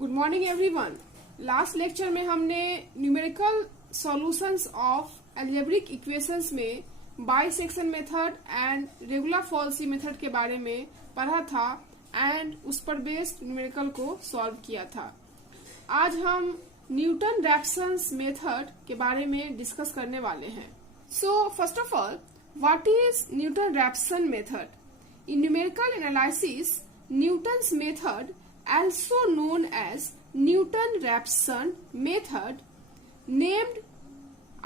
Good morning everyone. Last lecture में हमने numerical solutions of algebraic equations में bisection method and regular falsi method के बारे में पढ़ा था एंड उस पर बेस्ड न्यूमेरिकल को सॉल्व किया था। आज हम न्यूटन रैप्सन्स मेथड के बारे में डिस्कस करने वाले हैं। So first of all, what is Newton Raphson method? In numerical analysis, Newton's method, also known as Newton-Raphson method, named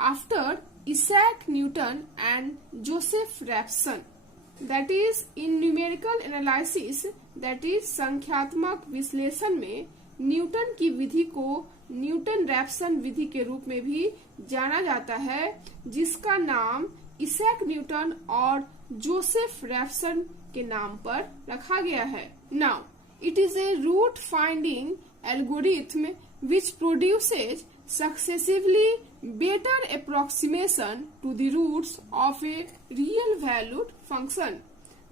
after Isaac Newton and Joseph Raphson, that is in numerical analysis, that is संख्यात्मक विश्लेषण में Newton की विधि को Newton Raphson विधि के रूप में भी जाना जाता है, जिसका नाम इसैक न्यूटन और जोसेफ रैप्सन के नाम पर रखा गया है। Now it is a root finding algorithm which produces successively better approximation to the roots of a real valued function.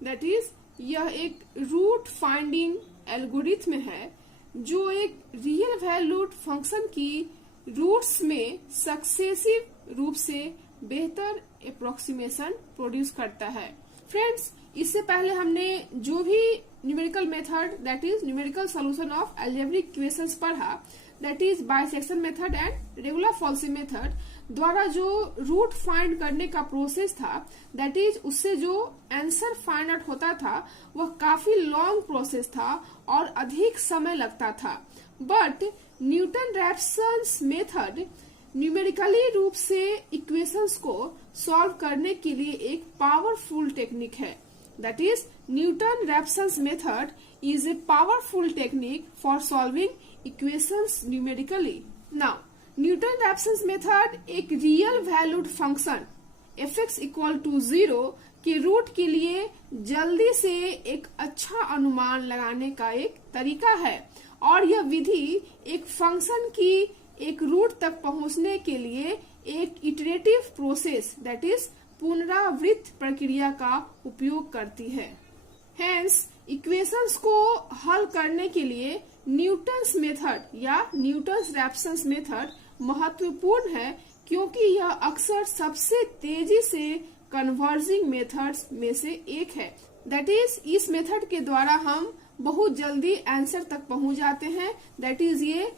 That is, यह एक रूट फाइंडिंग एल्गोरिथम है जो एक रियल वैल्यूड फंक्शन की रूट्स में सक्सेसिव रूप से बेहतर अप्रोक्सीमेशन प्रोड्यूस करता है। फ्रेंड्स, इससे पहले हमने जो भी numerical method that is numerical solution of algebraic equations पढ़ा, that is bisection method and regular falsi method द्वारा जो रूट फाइंड करने का प्रोसेस था, दैट इज उससे जो आंसर फाइंड आउट होता था वह काफी लॉन्ग प्रोसेस था और अधिक समय लगता था। But Newton Raphson's method numerically रूप से इक्वेशंस को सॉल्व करने के लिए एक पावरफुल टेक्निक है। That is, Newton Raphson's method is a powerful technique for solving equations numerically. Now Newton Raphson's method एक रियल वैल्यूड फंक्शन f(x = 0) के रूट के लिए जल्दी से एक अच्छा अनुमान लगाने का एक तरीका है, और यह विधि एक फंक्शन की एक रूट तक पहुंचने के लिए एक इटरेटिव प्रोसेस दैट इज पुनरावृत्त प्रक्रिया का उपयोग करती है। हेंस इक्वेशंस को हल करने के लिए न्यूटन्स मेथड या न्यूटन्स रैप्सन्स मेथड महत्वपूर्ण है, क्योंकि यह अक्सर सबसे तेजी से कन्वर्जिंग मेथड्स में से एक है। दैट इज, इस मेथड के द्वारा हम बहुत जल्दी आंसर तक पहुंच जाते हैं। दैट इज, ये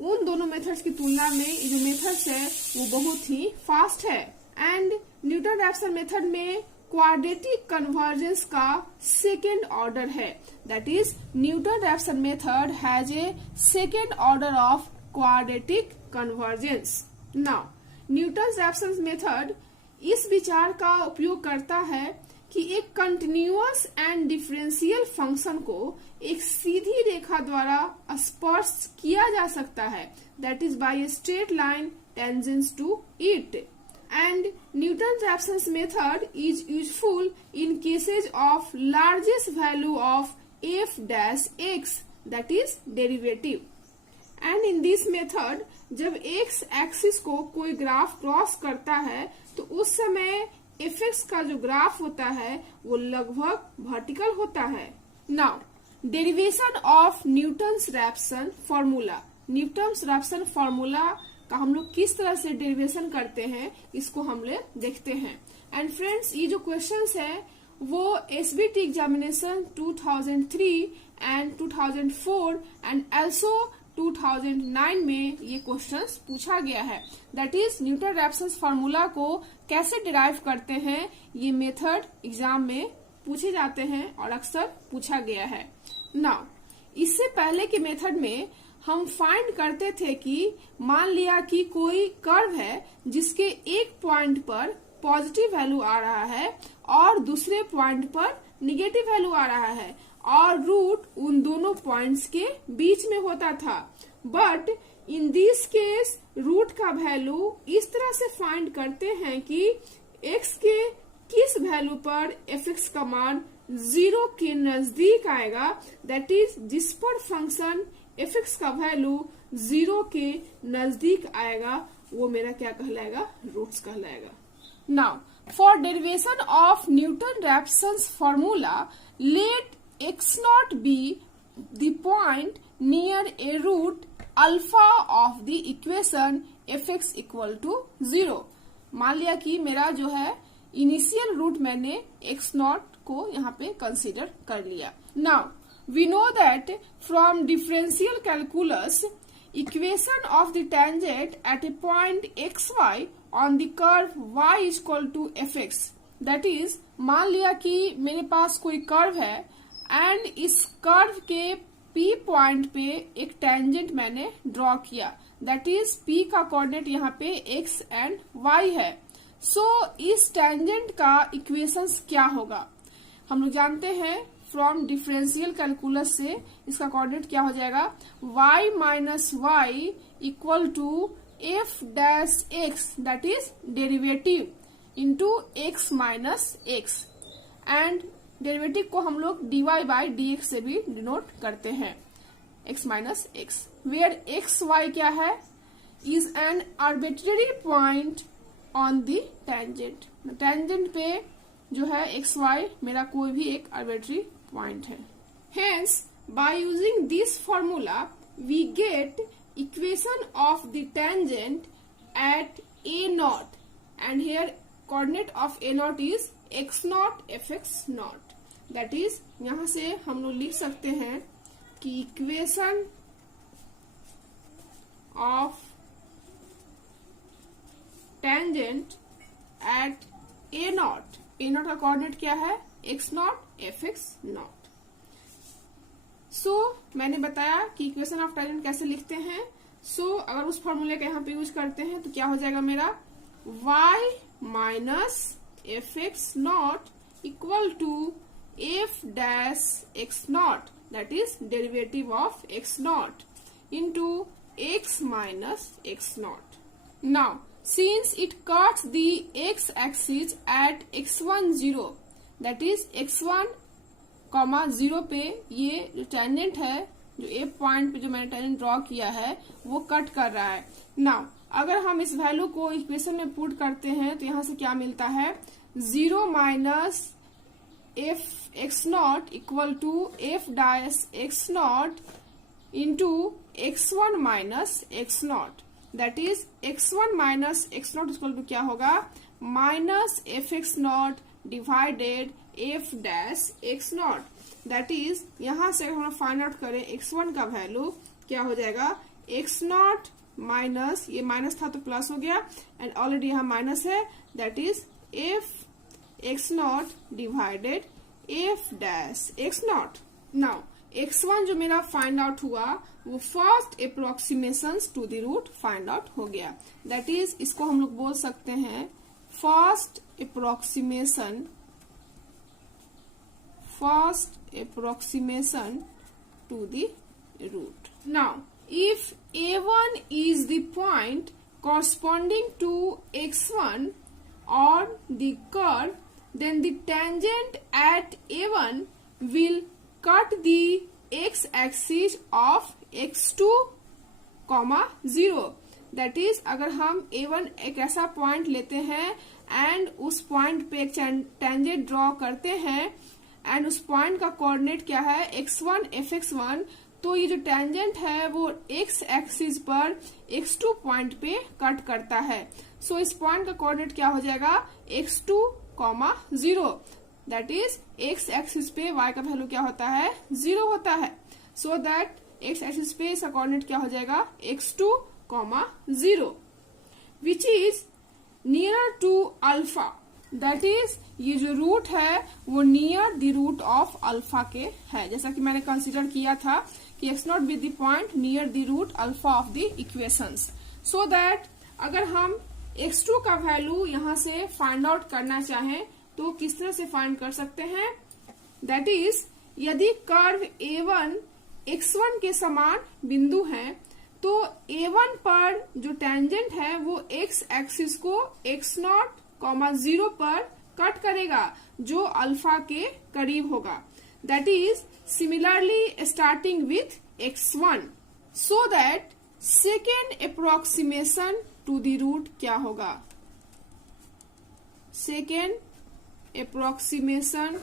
उन दोनों मेथड्स की तुलना में जो मेथड्स है वो बहुत ही फास्ट है। एंड न्यूटन रैप्सन मेथड में क्वाड्रेटिक कन्वर्जेंस का सेकेंड ऑर्डर है। That is, Newton Raphson method has a second order of quadratic convergence. Now Newton Raphson method इस विचार का उपयोग करता है कि एक कंटिन्यूअस एंड डिफरेंशियल फंक्शन को एक सीधी रेखा द्वारा स्पर्श किया जा सकता है, that is by a straight line tangents to it. And Newton Raphson's method is useful in cases of largest value of f(x), that is derivative. And in this method, जब x axis को कोई graph cross करता है तो उस समय f(x) का जो ग्राफ होता है वो लगभग वर्टिकल होता है। Now derivation of Newton's Raphson formula. Newton's Raphson formula का हम लोग किस तरह से डेरिवेशन करते हैं इसको हम लोग देखते हैं। एंड फ्रेंड्स, ये जो क्वेश्चंस है वो SBT examination 2003 and 2004 and also 2009 में ये क्वेश्चंस पूछा गया है। दैट इज, न्यूटन रैप्सन्स फार्मूला को कैसे डिराइव करते हैं, ये मेथड एग्जाम में पूछे जाते हैं और अक्सर पूछा गया है। नाउ इससे पहले के मेथड में हम फाइंड करते थे कि मान लिया कि कोई कर्व है जिसके एक पॉइंट पर पॉजिटिव वैल्यू आ रहा है और दूसरे पॉइंट पर निगेटिव वैल्यू आ रहा है और रूट उन दोनों पॉइंट्स के बीच में होता था। But in this case root का वैल्यू इस तरह से फाइंड करते हैं कि x के किस वैल्यू पर f(x) का मान 0 के नजदीक आएगा, दैट इज जिस पर फंक्शन f(x) का वैल्यू 0 के नजदीक आएगा वो मेरा क्या कहलाएगा, रूट्स कहलाएगा। Now for derivation of Newton Raphson's formula, let x0 be the point near a root alpha of the equation fx equal to 0। मान लिया कि मेरा जो है इनिशियल रूट मैंने x0 को यहाँ पे कंसीडर कर लिया। Now we know that from differential calculus equation of the tangent at a point xy on the curve y is equal to fx। That is, मान लिया कि मेरे पास कोई कर्व है एंड इस कर्व के P पॉइंट पे एक टेंजेंट मैंने ड्रॉ किया। दैट इज P का कोऑर्डिनेट यहाँ पे x एंड y है। सो इस टेंजेंट का इक्वेशंस क्या होगा? हम लोग जानते हैं फ्रॉम डिफरेंशियल कैलकुलस से इसका कोऑर्डिनेट क्या हो जाएगा, y minus y equal to f dash x, that is derivative into x minus x, and derivative को हम लोग dy बाई dx से भी डिनोट करते हैं, x minus x, where x y क्या है, is an arbitrary point on the tangent. Tangent पे जो है एक्स वाई मेरा कोई भी एक आर्बिट्रेरी पॉइंट है। Hence by using this formula we get equation of the tangent at a nought, and here coordinate of a nought is x not f x nought. That is, यहां से हम लोग लिख सकते हैं कि equation of tangent at a naught, a naught का coordinate क्या है, x not f x naught. So मैंने बताया कि इक्वेशन ऑफ टेंजेंट कैसे लिखते हैं। सो अगर उस फॉर्मूले का यहाँ पे यूज करते हैं तो क्या हो जाएगा मेरा, y minus f x nought equal to f dash x nought, that is derivative of x nought into x minus x nought. Now since it cuts the x-axis at x1 0, that is x1 0 पे ये जो tangent है, जो ए point पे जो मैंने tangent draw किया है वो कट कर रहा है। नाउ अगर हम इस वैल्यू को इक्वेशन में पुट करते हैं तो यहाँ से क्या मिलता है, 0 minus f x nought equal to f dash x nought into x1 minus x nought, that is x1 minus x nought equal to क्या होगा, minus f x nought divided f dash x nought. That is, यहां से हम find out करें x1 का value क्या हो जाएगा, एक्स नॉट माइनस, ये माइनस था तो प्लस हो गया एंड ऑलरेडी यहाँ माइनस है, that is f x nought divided f dash x nought. Now x1 जो मेरा फाइंड आउट हुआ वो first approximation to the root find out हो गया। दैट इज, इसको हम लोग बोल सकते हैं first approximation to the root. Now if a1 is the point corresponding to x1 on the curve, then the tangent at a1 will cut the x-axis of x2, 0। That is, अगर हम a1 एक ऐसा point लेते हैं and उस point पे एक tangent draw करते हैं एंड उस पॉइंट का कोऑर्डिनेट क्या है, x1 fx1, तो ये जो टेंजेंट है वो x एक्सिस पर x2 पॉइंट पे कट करता है। सो इस पॉइंट का कोऑर्डिनेट क्या हो जाएगा, x2, 0। That is, x axis पे y का वैल्यू क्या होता है, 0 होता है। सो दैट x एक्सिस पे इसका कोऑर्डिनेट क्या हो जाएगा, x2, 0, which is near to alpha. That is, ये जो रूट है वो near the root of alpha के है, जैसा कि मैंने कंसीडर किया था कि x nought be the point near the root alpha of the equations. So that अगर हम x2 का वैल्यू यहाँ से फाइंड आउट करना चाहें तो किस तरह से फाइंड कर सकते हैं, दैट इज, यदि कर्व a1 x1 के समान बिंदु है तो a1 पर जो टेंजेंट है वो x एक्सिस को x0, 0 पर कट करेगा जो अल्फा के करीब होगा। That is similarly starting with x1, so that second approximation to the root क्या होगा, second approximation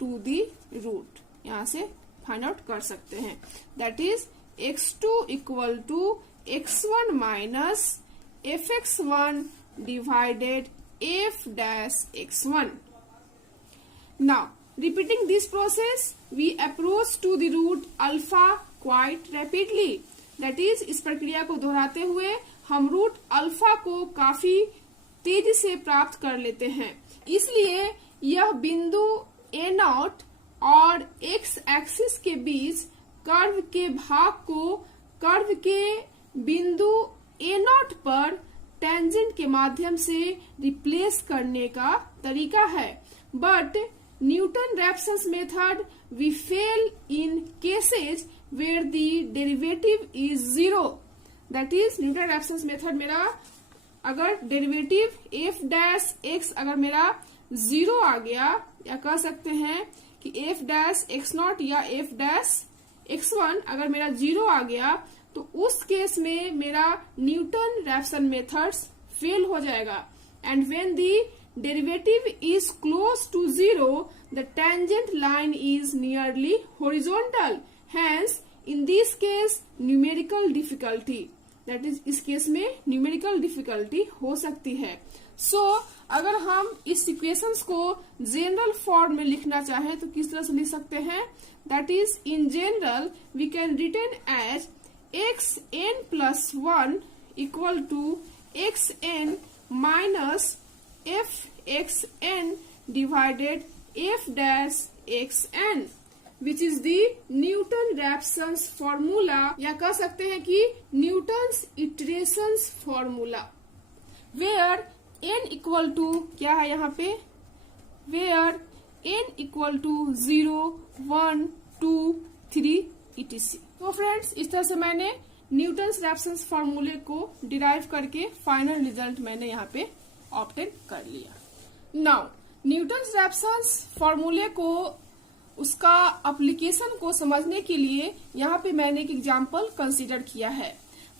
to the root, यहां से फाइंड आउट कर सकते हैं। That is x2 equal to x1 minus fx1 divided f dash x1। Now, repeating this process, we approach to the root alpha quite rapidly. That is, इस प्रक्रिया को दोहराते हुए हम रूट अल्फा को काफी तेजी से प्राप्त कर लेते हैं। इसलिए यह बिंदु a0 और x एक्सिस के बीच कर्व के भाग को कर्व के बिंदु a0 पर टेंजेंट के माध्यम से रिप्लेस करने का तरीका है। But Newton-Raphson's method, we fail in cases where the derivative is zero. That is, Newton-Raphson's method मेरा अगर डेरिवेटिव f डैश x अगर मेरा जीरो आ गया, या कह सकते हैं कि f डैश x नॉट या f डैश x1 अगर मेरा जीरो आ गया, तो उस केस में मेरा न्यूटन-रैप्सन मेथड्स फेल हो जाएगा। And when the derivative is close to zero, the tangent line is nearly horizontal. Hence, in this case, numerical difficulty. That is, इस केस में numerical difficulty हो सकती है। So, अगर हम इस equations को general form में लिखना चाहें तो किस तरह से लिख सकते हैं? That is, in general, we can written as xn plus 1 equal to xn minus fxn divided f dash xn, which is the Newton-Raphson's formula, या कह सकते हैं कि Newton's iterations formula, where n equal to क्या है यहाँ पे, where n equal to 0, 1, 2, 3 etc. तो फ्रेंड्स, इस तरह से मैंने न्यूटन्स-रैप्सन्स फॉर्मूले को डिराइव करके फाइनल रिजल्ट मैंने यहाँ पे ऑब्टेन कर लिया। नाउ न्यूटन्स-रैप्सन्स फॉर्मूले को उसका एप्लीकेशन को समझने के लिए यहाँ पे मैंने एक एग्जांपल कंसीडर किया है।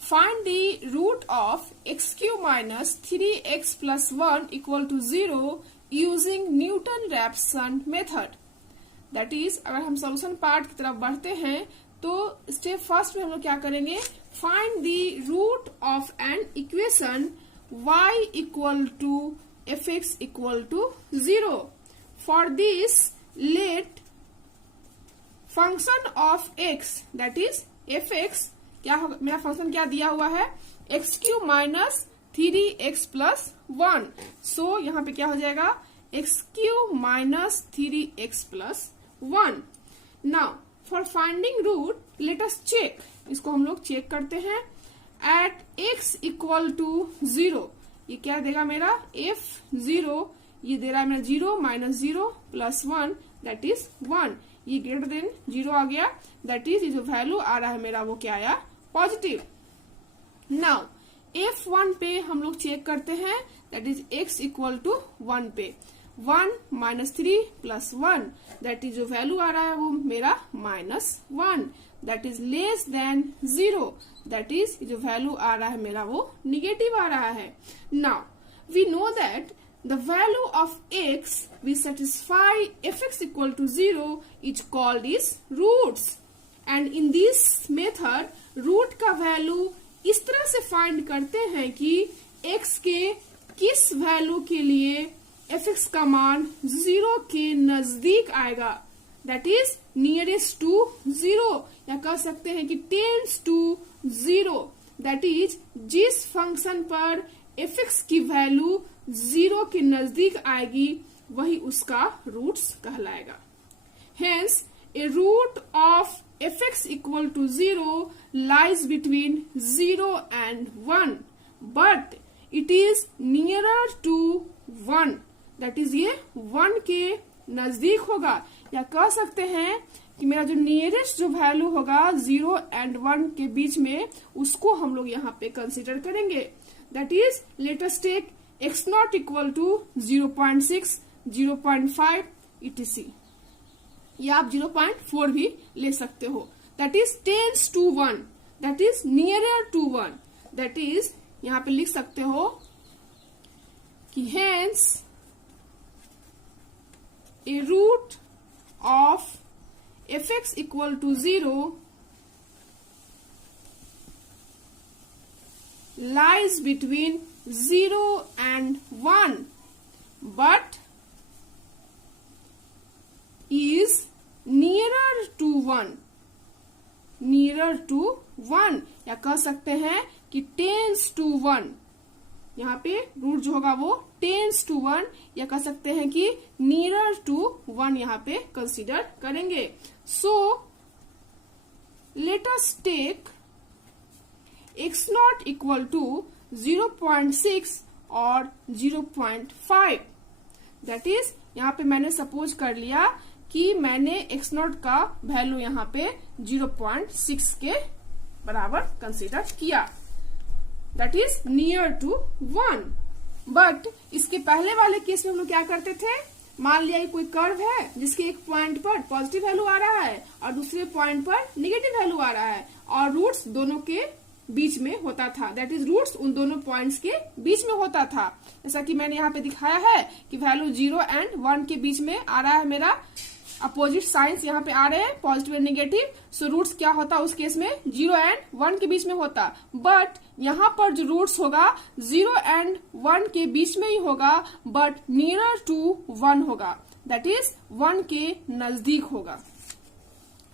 Find the root of x³ minus 3x plus 1 equal to 0 using Newton Raphson method. That is, अगर हम सोल्यूशन पार्ट की तरफ बढ़ते हैं तो स्टेप फर्स्ट में हम लोग क्या करेंगे, find the root of an equation y equal to fx equal to 0. For this, let function of x, that is fx, क्या होगा, मेरा फंक्शन क्या दिया हुआ है, x³ माइनस 3x प्लस 1। सो यहाँ पे क्या हो जाएगा, x³ minus 3x plus 1। Now for finding root let us check, इसको हम लोग चेक करते हैं। एट x इक्वल टू 0, ये क्या देगा मेरा f0, ये दे रहा है मेरा 0 माइनस 0 प्लस 1 दैट इज 1, ये ग्रेटर देन 0 आ गया, दैट इज ये जो वैल्यू आ रहा है मेरा वो क्या आया, पॉजिटिव। नाउ f1 पे हम लोग चेक करते हैं, that is x equal to 1 पे 1 माइनस 3 प्लस 1 दैट इज जो वैल्यू आ रहा है वो मेरा minus 1 that is less than 0, that is जो वैल्यू आ रहा है मेरा वो निगेटिव आ रहा है। Now we know that the value of x we satisfy fx equal to 0 is called is roots, and in this method root का वैल्यू इस तरह से फाइंड करते हैं कि x के किस वैल्यू के लिए fx का मान 0 के नजदीक आएगा, दैट इज नियरेस्ट टू 0, या कह सकते हैं कि टेंड्स टू 0, दैट इज जिस फंक्शन पर fx की वैल्यू 0 के नजदीक आएगी वही उसका रूट्स कहलाएगा। Hence a root of fx equal to 0 lies between 0 and 1, but it is nearer to 1, that is ये 1 के नजदीक होगा, या कह सकते हैं कि मेरा जो नियरेस्ट जो वैल्यू होगा 0 and 1 के बीच में उसको हम लोग यहाँ पे कंसिडर करेंगे। That is let us take x0 equal to 0.6, 0.5 etc, या आप 0.4 भी ले सकते हो। That is tends to 1, that is nearer to 1, that is यहाँ पे लिख सकते हो कि hence a root of fx equal to 0 lies between 0 and 1 but is nearer to 1 या कह सकते हैं कि टेंस टू 1। यहाँ पे रूट जो होगा वो टेंस टू 1 या कह सकते हैं कि नियरर टू 1 यहाँ पे कंसीडर करेंगे। So let us take x nought equal to 0.6 और 0.5। दैट इज यहाँ पे मैंने सपोज कर लिया कि मैंने x नॉट का वैल्यू यहाँ पे 0.6 के बराबर कंसीडर किया। That is near to 1। But इसके पहले वाले केस में हम लोग क्या करते थे, मान लिया कोई कर्व है जिसके एक पॉइंट पर पॉजिटिव वैल्यू आ रहा है और दूसरे पॉइंट पर नेगेटिव वैल्यू आ रहा है और रूट्स दोनों के बीच में होता था। दैट इज रूट्स उन दोनों पॉइंट्स के बीच में होता था। जैसा कि मैंने यहाँ पे दिखाया है कि वैल्यू 0 एंड 1 के बीच में आ रहा है, मेरा अपोजिट साइंस यहाँ पे आ रहे हैं positive and negative. So roots क्या होता उस केस में 0 एंड 1 के बीच में होता। बट यहाँ पर जो रूट्स होगा 0 एंड 1 के बीच में ही होगा बट नियरर टू 1 होगा। दैट इज 1 के नजदीक होगा।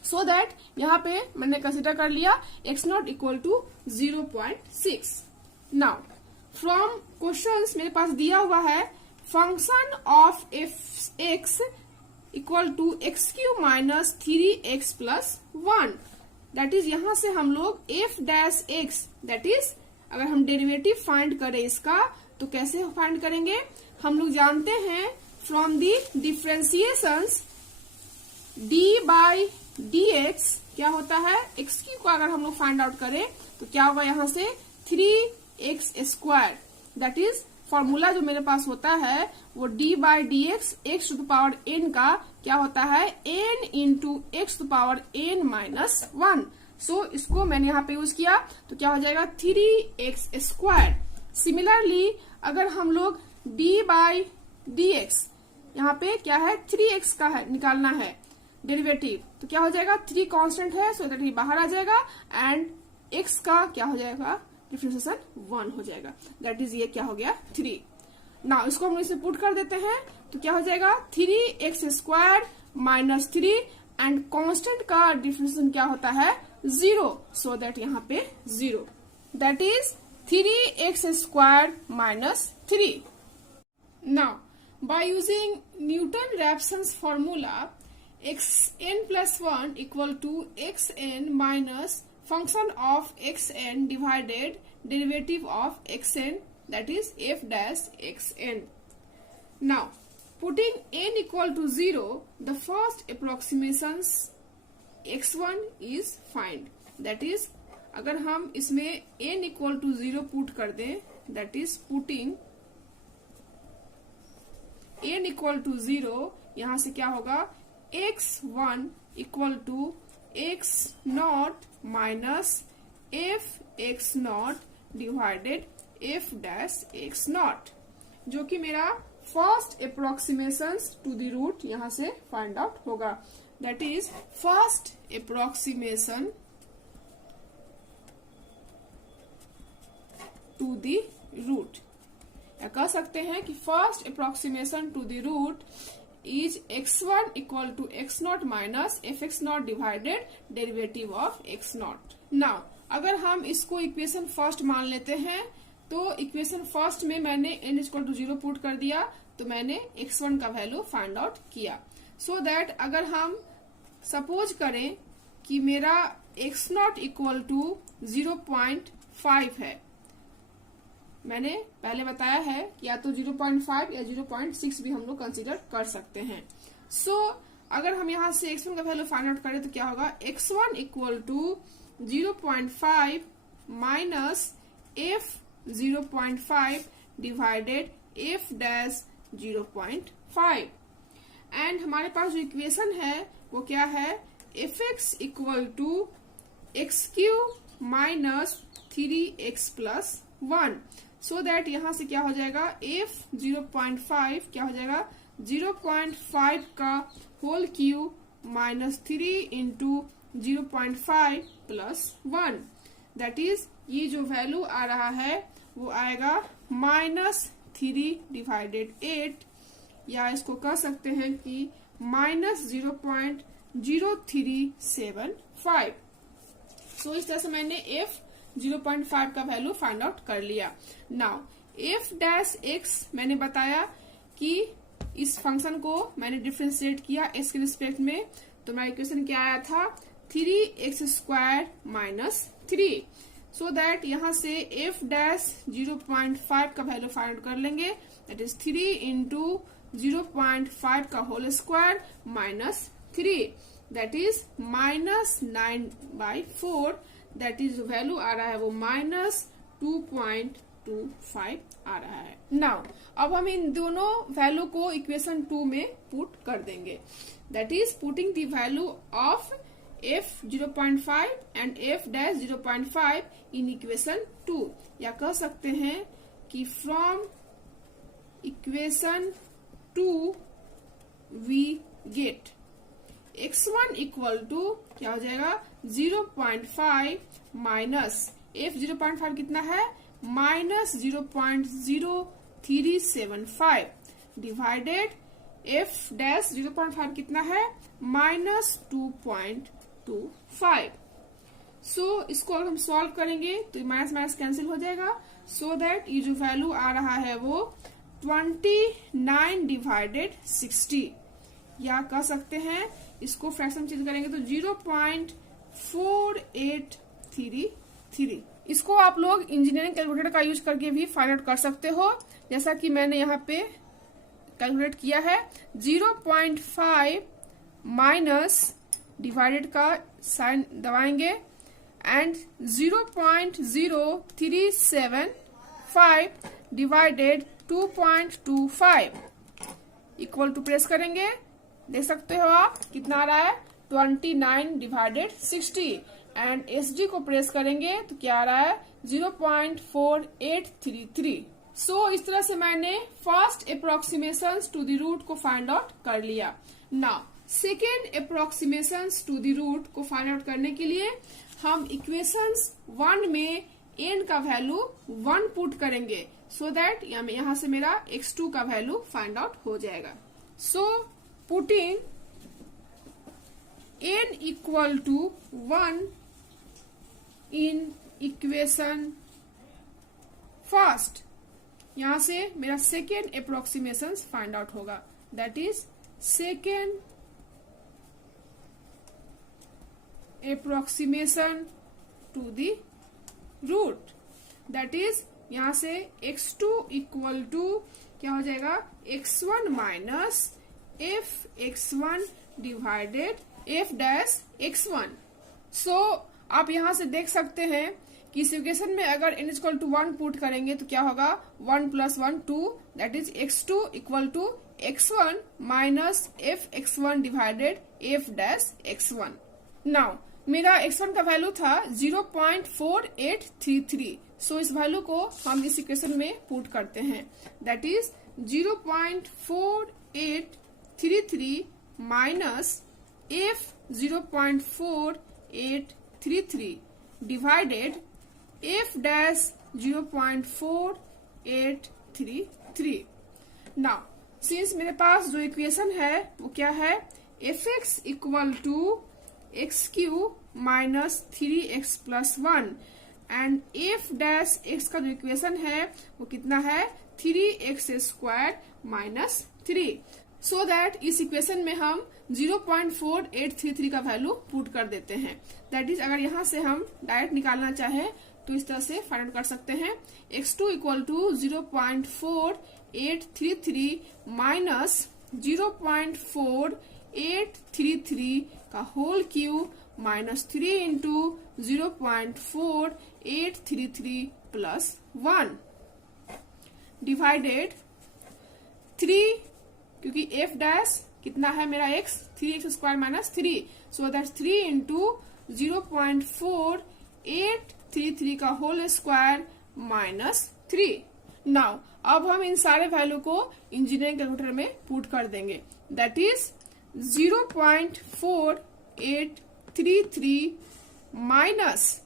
सो दैट यहाँ पे मैंने कंसिडर कर लिया x nought equal to 0.6। Now from questions मेरे पास दिया हुआ है function of f(x) equal to x cube minus 3x plus 1। That is यहां से हम लोग f dash x, that is अगर हम डेरिवेटिव फाइंड करें इसका तो कैसे फाइंड करेंगे, हम लोग जानते हैं from the differentiations d by dx क्या होता है, एक्स क्यू को अगर हम लोग फाइंड आउट करें तो क्या होगा यहाँ से 3x square. That is formula जो मेरे पास होता है वो d by d x x to the power n का क्या होता है n into x to the power n minus 1। So इसको मैंने यहाँ पे यूज किया तो क्या हो जाएगा 3x स्क्वायर। सिमिलरली अगर हम लोग d बाई डी एक्स यहाँ पे क्या है 3x का है निकालना है डेरिवेटिव तो क्या हो जाएगा 3 कांस्टेंट है सो दैट ये बाहर आ जाएगा एंड x का क्या हो जाएगा डिफरेंशिएशन 1 हो जाएगा। दैट इज ये क्या हो गया 3। नाउ इसको हम इसमें पुट कर देते हैं तो क्या हो जाएगा 3x square minus 3 and constant का डिफरेंशिएशन क्या होता है 0। सो दैट यहाँ पे 0 that is 3x square minus 3। Now by using Newton Raphson's formula xn plus 1 equal to xn minus function of xn divided derivative of xn, that is f dash xn. Now putting n equal to 0, the first approximations x1 is find. That is अगर हम इसमें n equal to 0 put कर दें, that is putting n equal to 0, यहाँ से क्या होगा x1 equal to x nought minus f x nought divided f dash x nought, जो कि मेरा first approximation to the root यहां से फाइंड आउट होगा। That is first approximation to the root, या कह सकते हैं कि first approximation to the root is x1 equal to x naught minus fx naught divided derivative of x naught. Now अगर हम इसको इक्वेशन फर्स्ट मान लेते हैं तो इक्वेशन फर्स्ट में मैंने n इक्वल टू 0 पुट कर दिया तो मैंने x1 का वैल्यू फाइंड आउट किया। सो दैट अगर हम सपोज करें कि मेरा x नॉट इक्वल टू 0.5 है, मैंने पहले बताया है या तो 0.5 या 0.6 भी हम लोग कंसीडर कर सकते हैं। सो अगर हम यहाँ से x1 का वैल्यू फाइंड आउट करें तो क्या होगा x1 equal to 0.5 minus f 0.5 divided f dash 0.5 and हमारे पास जो इक्वेशन है वो क्या है fx equal to x cube minus 3x plus 1। So that यहां से क्या हो जाएगा f 0.5 क्या हो जाएगा 0.5 का whole cube -3 into 0.5 plus 1, that is ये जो वैल्यू आ रहा है वो आएगा -3 डिवाइडेड 8, या इसको कह सकते हैं कि -0.0375। सो इस तरह से मैंने f 0.5 का वैल्यू फाइंड आउट कर लिया। नाउ f डैश x मैंने बताया कि इस फंक्शन को मैंने डिफरेंशिएट किया x के रिस्पेक्ट में, तो मेरा इक्वेशन क्या आया था 3x² - 3, सो दैट यहाँ से f डैश 0.5 का वैल्यू फाइंड आउट कर लेंगे, दैट इज 3 इंटू 0.5 का whole square -3, that is -9/4, that is value आ रहा है वो -2.25 आ रहा है। नाउ अब हम इन दोनों वैल्यू को इक्वेशन 2 में पुट कर देंगे, that is putting the value of f 0.5 and f dash 0.5 in equation 2, या कह सकते हैं कि from equation 2 we get x1 equal to क्या हो जाएगा 0.5 माइनस f 0.5 कितना है -0.0375 डिवाइडेड f डैश 0.5 कितना है -2.25। सो इसको अगर हम सॉल्व करेंगे तो माइनस माइनस कैंसिल हो जाएगा, सो दैट ये जो वैल्यू आ रहा है वो 29 डिवाइडेड 60, या कह सकते हैं इसको फ्रैक्शन चेंज करेंगे तो 0.4833। इसको आप लोग इंजीनियरिंग कैलकुलेटर का यूज करके भी फाइंड आउट कर सकते हो, जैसा कि मैंने यहाँ पे कैलकुलेट किया है। 0.5 माइनस डिवाइडेड का साइन दबाएंगे and 0.0375 divided 2.25 equal to press करेंगे, देख सकते हो आप कितना आ रहा है 29 डिवाइडेड 60, एंड SD को प्रेस करेंगे तो क्या आ रहा है 0.4833। सो इस तरह से मैंने first approximation to the root को फाइंड आउट कर लिया। Now second approximation to the root को फाइंड आउट करने के लिए हम इक्वेशंस 1 में n का वैल्यू 1 पुट करेंगे, सो दैट यहाँ से मेरा x2 का वैल्यू फाइंड आउट हो जाएगा। So putting n equal to 1 in equation first, यहां से मेरा सेकेंड अप्रोक्सीमेशन फाइंड आउट होगा, that is second approximation to the root, that is यहां से x2 इक्वल टू क्या हो जाएगा x1 minus f(x1) divided f dash x1। So आप यहां से देख सकते हैं कि इस इक्वेशन में अगर n इक्वल टू 1 पुट करेंगे तो क्या होगा 1 + 1 2, that is x2 equal to x1 minus f(x1) divided f dash x1। Now मेरा x1 का वैल्यू था 0.4833, सो इस वैल्यू को हम इस इक्वेशन में पुट करते हैं, that is 0.4833 minus f 0.4833 divided f dash 0.4833। Now since मेरे पास जो इक्वेशन है वो क्या है fx equal to x³ minus 3x plus 1, and f dash x का जो इक्वेशन है वो कितना है 3x² माइनस 3, सो दैट इस इक्वेशन में हम 0.4833 का वैल्यू पुट कर देते हैं, दैट इज अगर यहाँ से हम डायरेक्ट निकालना चाहें तो इस तरह से फाइंड आउट कर सकते हैं x2 इक्वल टू 0.4833 माइनस 0.4833 का whole cube minus 3 into 0.4833 plus 1 divided 3, क्योंकि f डैश कितना है मेरा x 3x² minus 3, so that 3 into 0.4833 का होल स्क्वायर माइनस 3। नाउ अब हम इन सारे वैल्यू को इंजीनियरिंग कैलकुलेटर में पुट कर देंगे, दैट इज 0.4833 माइनस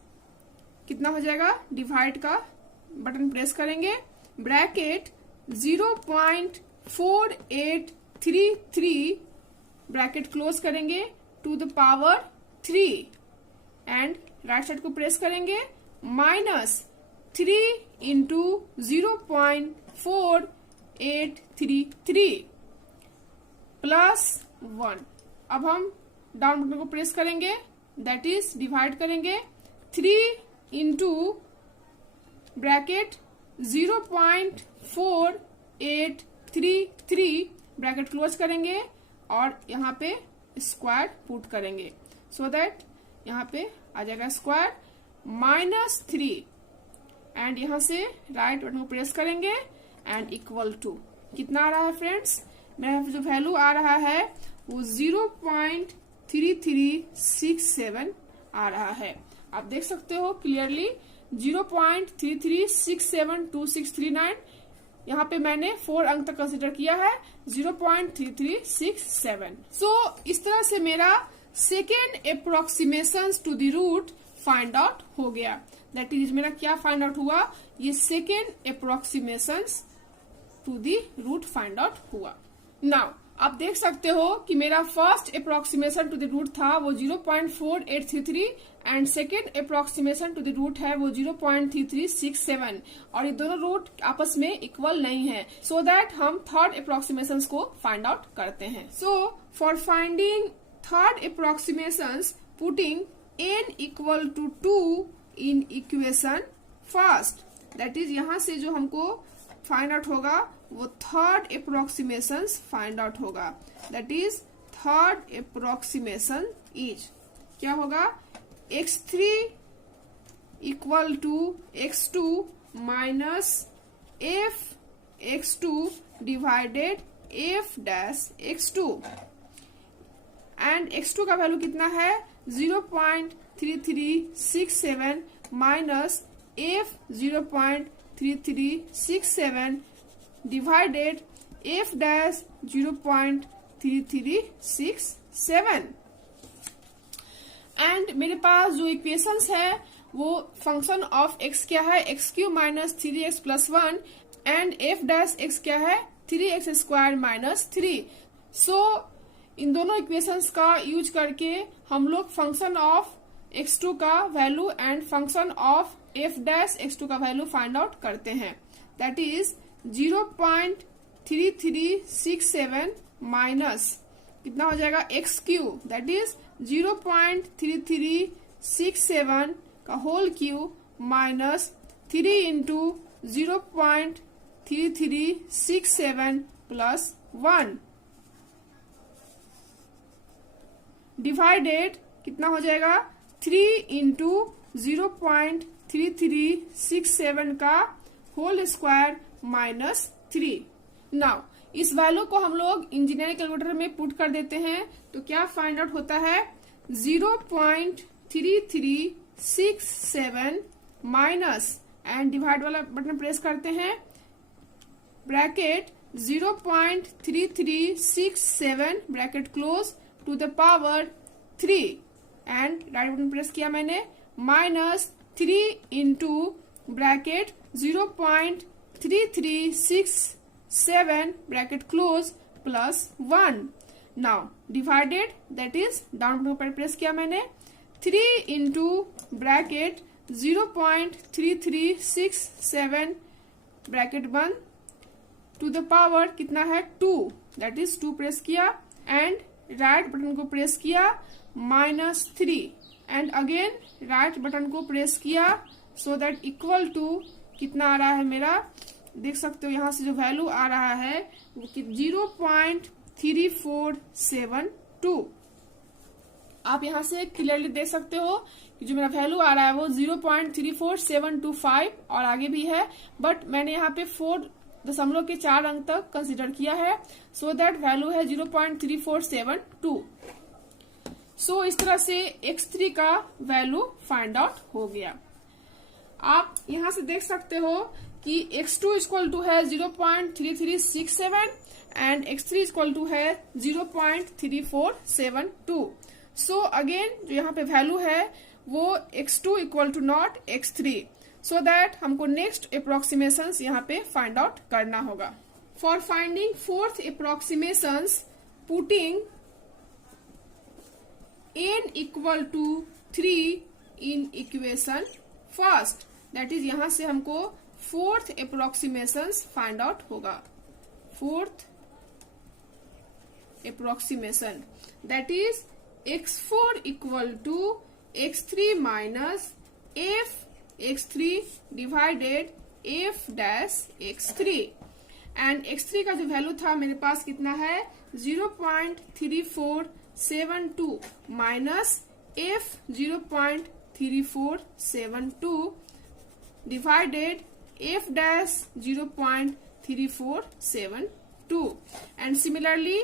कितना हो जाएगा, डिवाइड का बटन प्रेस करेंगे, ब्रैकेट 0.4833 ब्रैकेट क्लोज करेंगे to the power 3 and right side को प्रेस करेंगे, माइनस 3 इंटू 0.4833 प्लस 1। अब हम डाउन बटन को प्रेस करेंगे, दैट इज डिवाइड करेंगे 3 इंटू ब्रैकेट 0.4833 ब्रैकेट क्लोज करेंगे और यहाँ पे स्क्वायर पुट करेंगे, सो दैट यहाँ पे आ जाएगा स्क्वायर माइनस 3 एंड यहाँ से राइट बटन को प्रेस करेंगे एंड इक्वल टू कितना आ रहा है फ्रेंड्स, मेरा जो वैल्यू आ रहा है वो 0.3367 आ रहा है। आप देख सकते हो क्लियरली 0.33672639, यहाँ पे मैंने 4 अंक तक कंसिडर किया है 0.3367। सो इस तरह से मेरा second approximation to the root find out हो गया। दैट इज मेरा क्या फाइंड आउट हुआ, ये second approximation to the root find out हुआ। नाउ आप देख सकते हो कि मेरा first approximation to the root था वो 0.4833 and second approximation to the root है वो 0.3367 और ये दोनों रूट आपस में इक्वल नहीं है, सो दैट हम थर्ड अप्रोक्सीमेशन को फाइंड आउट करते हैं। So for finding third approximation putting n equal to 2 in equation first, that is यहाँ से जो हमको फाइंड आउट होगा वो थर्ड अप्रोक्सीमेशन फाइंड आउट होगा। That is third approximation is क्या होगा, x3 equal to x2 minus f x2 divided f dash x2 and x2 का वैल्यू कितना है 0.3367 minus f 0.3367 divided f dash 0.3367 and मेरे पास जो इक्वेशंस है वो फंक्शन ऑफ x क्या है, x³ minus 3x plus 1 and f dash x क्या है 3x स्क्वायर माइनस 3। सो इन दोनों इक्वेशंस का यूज करके हम लोग फंक्शन ऑफ x2 का value and function of f dash x2 का वैल्यू फाइंड आउट करते हैं। दैट इज 0.3367 माइनस कितना हो जाएगा x³ दैट इज 0.3367 का whole cube minus 3 into 0.3367 plus 1 divided कितना हो जाएगा 3 इंटू 0.3367 का होल स्क्वायर माइनस 3। नाउ इस वैल्यू को हम लोग इंजीनियरिंग कैलकुलेटर में पुट कर देते हैं तो क्या फाइंड आउट होता है 0.3367 माइनस एंड डिवाइड वाला बटन प्रेस करते हैं, bracket 0.3367 bracket close to the power 3 and right button press किया मैंने, minus 3 into bracket 0.3367 bracket close plus 1 now divided that is down button पर प्रेस किया मैंने 3 into bracket 0.3367 bracket 1 to the power कितना है 2 that is 2 press किया and right button को press किया minus 3 and again right button को press किया सो दैट इक्वल टू कितना आ रहा है मेरा, देख सकते हो यहाँ से जो वैल्यू आ रहा है वो 0.3472। आप यहाँ से क्लियरली देख सकते हो कि जो मेरा वैल्यू आ रहा है वो 0.34725 और आगे भी है, बट मैंने यहाँ पे 4.4 अंक तक कंसिडर किया है, सो दैट वैल्यू है 0.3472। सो इस तरह से x3 का वैल्यू फाइंड आउट हो गया। आप यहाँ से देख सकते हो कि x2 इक्वल टू है 0.3367 एंड x3 इक्वल टू है 0.3472। सो अगेन जो यहाँ पे वैल्यू है वो x2 equal to not x3, so that हमको नेक्स्ट अप्रोक्सीमेशंस यहाँ पे फाइंड आउट करना होगा। For finding fourth approximations, putting n equal to 3 in equation first, that is यहां से हमको फोर्थ अप्रोक्सीमेशंस फाइंड आउट होगा। Fourth approximation that is x4 equal to x3 minus f x3 divided f dash x3, and x3 का जो value था मेरे पास कितना है 0.3472 minus f 0.3472 divided f dash 0.3472, and similarly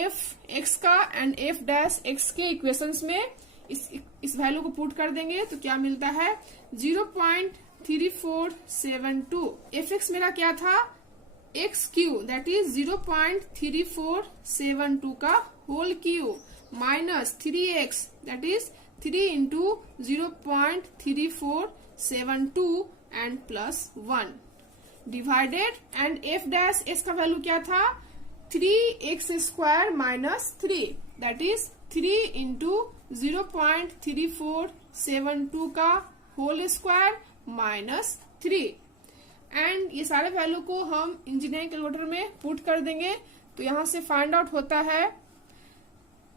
f x का and f dash x के equations में इस वैल्यू को पुट कर देंगे तो क्या मिलता है 0.3472। fx मेरा क्या था x क्यू, दैट इज 0.3472 का whole cube minus 3x, that is 3 into 0.3472 and plus 1 divided, and f dash x का वैल्यू क्या था 3x square minus 3, that is 3 into 0.3472 का होल स्क्वायर माइनस 3, एंड ये सारे वैल्यू को हम इंजीनियरिंग कैलकुलेटर में पुट कर देंगे तो यहां से फाइंड आउट होता है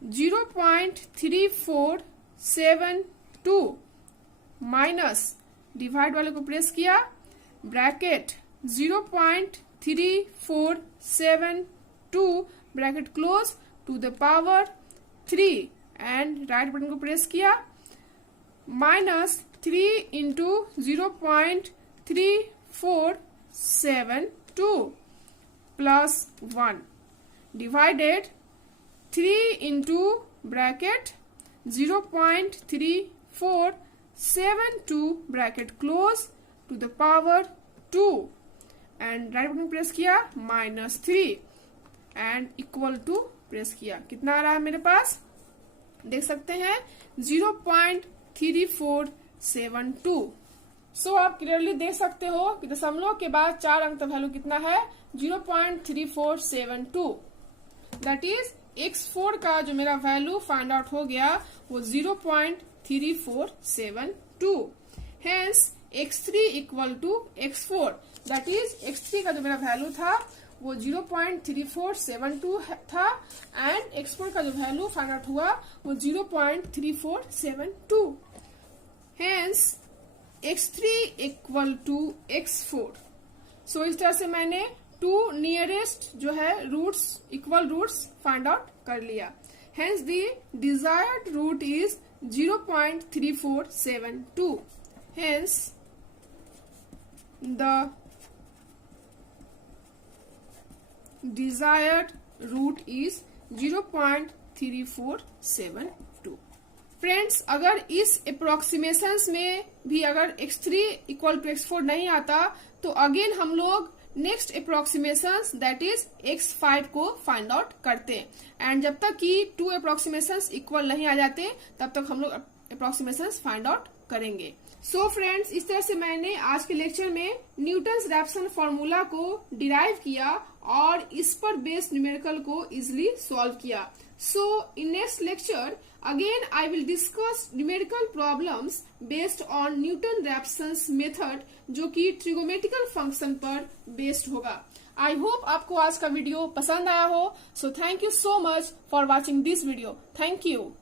0.3472 माइनस डिवाइड वाले को प्रेस किया, bracket 0.3472 bracket close to the power 3 and right button को प्रेस किया, minus 3 into 0.3472 plus 1 divided 3 into bracket 0.3472 bracket close to the power 2 and right button press किया, minus 3 and equal to press किया। कितना आ रहा है मेरे पास देख सकते हैं 0.3472। सो आप क्लियरली देख सकते हो कि दशमलव के बाद 4 अंक का वैल्यू कितना है 0.3472, दैट इज x4 का जो मेरा वैल्यू फाइंड आउट हो गया वो 0.3472। Hence x3 equal to x4, that is x3 का जो मेरा वैल्यू था वो 0.3472 था एंड x4 का जो वैल्यू फाइंड आउट हुआ वो 0.3472। Hence x3 equal to x4। सो इस तरह से मैंने 2 नियरेस्ट जो है roots equal roots find out कर लिया। Hence the desired root is 0.3472। Hence the desired root is 0.3472। Friends अगर इस अप्रोक्सीमेशंस में भी अगर x3 इक्वल टू x4 नहीं आता तो अगेन हम लोग next approximations that is x5 को फाइंड आउट करते हैं, एंड जब तक कि 2 अप्रोक्सीमेशंस इक्वल नहीं आ जाते तब तक हम लोग अप्रोक्सीमेशंस फाइंड आउट करेंगे। सो फ्रेंड्स इस तरह से मैंने आज के लेक्चर में न्यूटन्स रैप्सन फॉर्मूला को डिराइव किया और इस पर बेस्ड न्यूमेरिकल को इजिली सॉल्व किया। So in next lecture again I will discuss numerical problems based on Newton Raphson's method जो कि ट्रिगोमेट्रिकल फंक्शन पर बेस्ड होगा। आई होप आपको आज का वीडियो पसंद आया हो। So thank you so much for watching this video. Thank you.